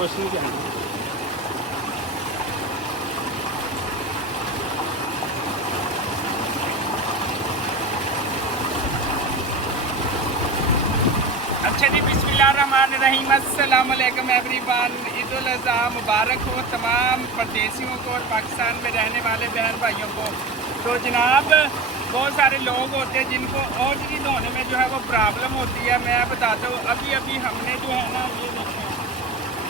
کوشش نہیں کرنی. اچھا جی، بسم اللہ الرحمن الرحیم. السلام علیکم ایوری ون. عید الاضحیٰ مبارک ہو تمام پردیسیوں کو اور پاکستان میں رہنے والے بہن بھائیوں کو. تو جناب بہت سارے لوگ ہوتے ہیں جن کو اوجری دھونے میں جو ہے وہ پرابلم ہوتی ہے. میں بتاتا ہوں، ابھی ہم نے جو ہے نا یہ دیکھیں،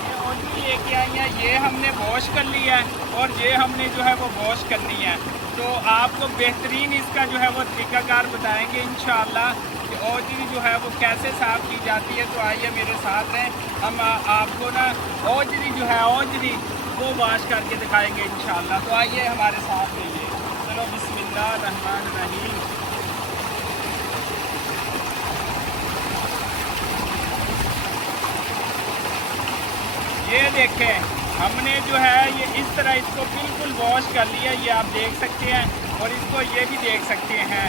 یہ اوجری لے کے آئی ہیں، یہ ہم نے واش کر لی ہے اور یہ ہم نے جو ہے وہ واش کرنی ہے. تو آپ کو بہترین اس کا جو ہے وہ طریقہ کار بتائیں گے انشاءاللہ کہ اوجری جو ہے وہ کیسے صاف کی جاتی ہے. تو آئیے میرے ساتھ رہیں، ہم آپ کو نا اوجری جو ہے اوجری وہ واش کر کے دکھائیں گے انشاءاللہ. تو آئیے ہمارے ساتھ رہیے. چلو بسم اللہ الرحمن الرحیم. یہ دیکھیں، ہم نے جو ہے یہ اس طرح اس کو بالکل واش کر لیا. یہ آپ دیکھ سکتے ہیں اور اس کو یہ بھی دیکھ سکتے ہیں.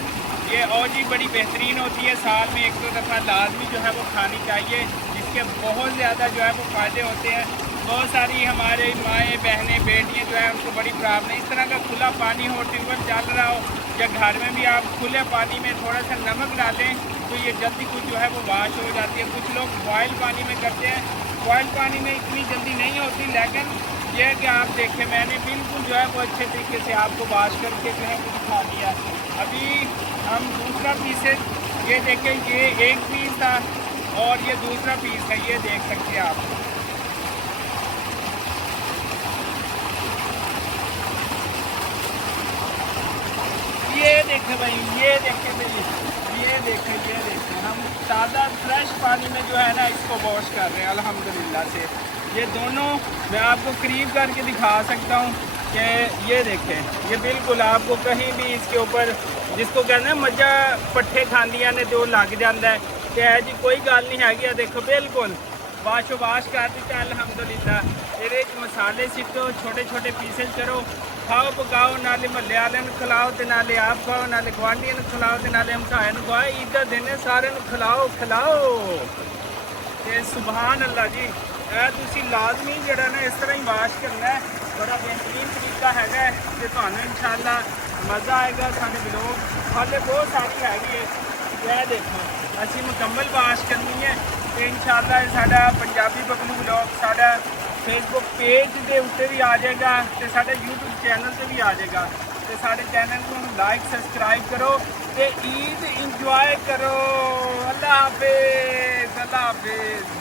یہ اوجری بڑی بہترین ہوتی ہے، سال میں ایک دو دفعہ لازمی جو ہے وہ کھانی چاہیے. اس کے بہت زیادہ جو ہے وہ فائدے ہوتے ہیں. بہت ساری ہمارے مائیں بہنیں بیٹیاں جو ہے ان کو بڑی پرابلم، اس طرح کا کھلا پانی ہو، ٹیوبل چل رہا ہو یا گھر میں بھی آپ کھلے پانی میں تھوڑا سا نمک ڈالیں تو یہ جلدی کچھ جو ہے وہ واش ہو جاتی ہے. کچھ لوگ بوائل پانی میں کرتے ہیں، بوائل پانی میں اتنی جلدی نہیں ہوتی، لیکن یہ کہ آپ دیکھیں میں نے بالکل جو ہے وہ اچھے طریقے سے آپ کو واش کر کے جو ہے وہ دکھا دیا. ابھی ہم دوسرا پیسز، یہ دیکھیں یہ ایک پیس تھا اور یہ دوسرا پیس ہے، یہ دیکھ سکتے ہیں آپ. یہ دیکھیں بھائی، یہ دیکھیں بھائی، یہ دیکھیں، یہ دیکھیں ہم تازہ فریش پانی میں جو ہے نا اس کو واش کر رہے ہیں الحمدللہ سے. یہ دونوں میں آپ کو قریب کر کے دکھا سکتا ہوں کہ یہ دیکھیں، یہ بالکل آپ کو کہیں بھی اس کے اوپر جس کو کہنا ہے مجھا پٹھے کھاندیاں نے تو لگ جاتا ہے کہ جی کوئی گل نہیں ہے گیا. دیکھو بالکل واش کر دیتا الحمدللہ. یہ مسالے سٹو، چھوٹے چھوٹے پیسز کرو، کھاؤ پکاؤ، نالے محلے والے کھلاؤ تے نالے آپ کھاؤ، نالے گوانڈیاں کھلاؤ تے نالے ہمسایاں کھاؤ. عید دا دن ہے، سارے کھلاؤ تے سبحان اللہ جی. تسی لازمی جڑا نا اس طرح ہی واش کرنا ہے. بڑا بہترین طریقہ ہے کہ تمہیں انشاءاللہ مزہ آئے گا. سارے بلوگ ہالے بہت ساری ہے. یہ دیکھو اسی مکمل واش کرنی ہے تو انشاءاللہ ساڈا پنجابی ببلو بلاگ ساڈا فیس بک پیج کے اتنے بھی آ جائے گا تو ساڈے یوٹیوب چینل سے بھی آ جائے گا. تو سارے چینل کو لائک سبسکرائب کرو تے عید انجوائے کرو. اللہ حافظ، اللہ حافظ.